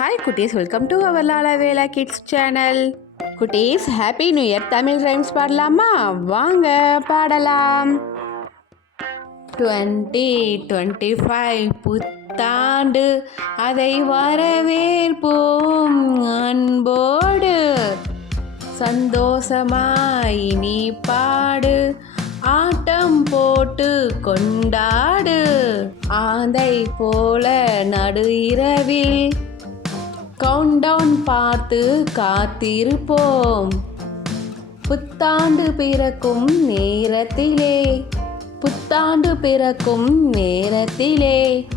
Hi குட்டீஸ். Welcome to அவர் லாலா வேலா kids channel குட்டீஸ் happy new year Tamil rhymes பாடலாமா? வாங்க பாடலாம். டுவெண்ட்டி டுவெண்ட்டி ஃபைவ் புத்தாண்டு. அதை வரவேற்போம் அன்போடு. சந்தோஷமாய் நீ பாடு. ஆட்டம் போட்டு கொண்டாடு. ஆந்தை போல நடு இரவில் கவுண்டவுன் பார்த்து காத்திருப்போம். புத்தாண்டு பிறக்கும் நேரத்திலே புத்தாண்டு பிறக்கும் நேரத்திலே.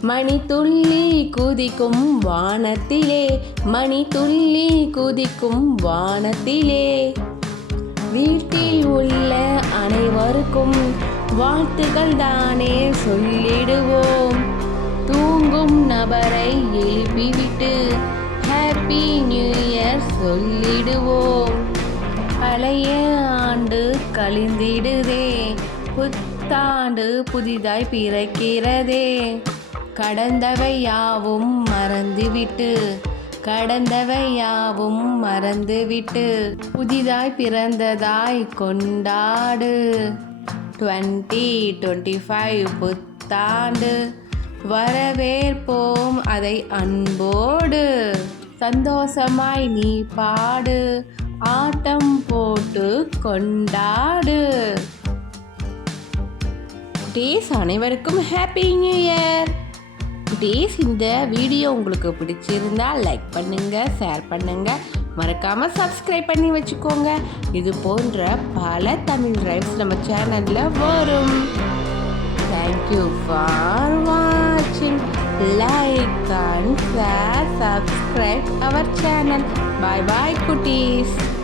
மணி துள்ளி குதிக்கும் வானத்திலே மணி துள்ளி குதிக்கும் வானத்திலே. வீட்டில் உள்ள அனைவருக்கும் வாழ்த்துக்கள் தானே சொல்லிடுவோம். அவரை நபரை எழுப்பிவிட்டு ஹாப்பி நியூ இயர் சொல்லிடுவோம். பழைய ஆண்டு கழிந்திடுதே புத்தாண்டு புதிதாய் பிறக்கிறதே. கடந்தவை யாவும் மறந்துவிட்டு கடந்தவை யாவும் மறந்துவிட்டு புதிதாய் பிறந்ததாய் கொண்டாடு. டுவெண்ட்டி டுவெண்ட்டி ஃபைவ் புத்தாண்டு வரவேற்போம் அதை அன்போடு. சந்தோஷமாய் நீ பாடு ஆட்டம் போட்டு கொண்டாடு. டேஸ் அனைவருக்கும் ஹாப்பி நியூ இயர் டேஸ் இந்த வீடியோ உங்களுக்கு பிடிச்சிருந்தா லைக் பண்ணுங்க ஷேர் பண்ணுங்க. மறக்காமல் சப்ஸ்கிரைப் பண்ணி வச்சுக்கோங்க. இது போன்ற பல தமிழ் ரைம்ஸ் நம்ம சேனலில் வரும். தேங்க்யூ ஃபார் வா like and share, subscribe our channel. Bye bye, cuties.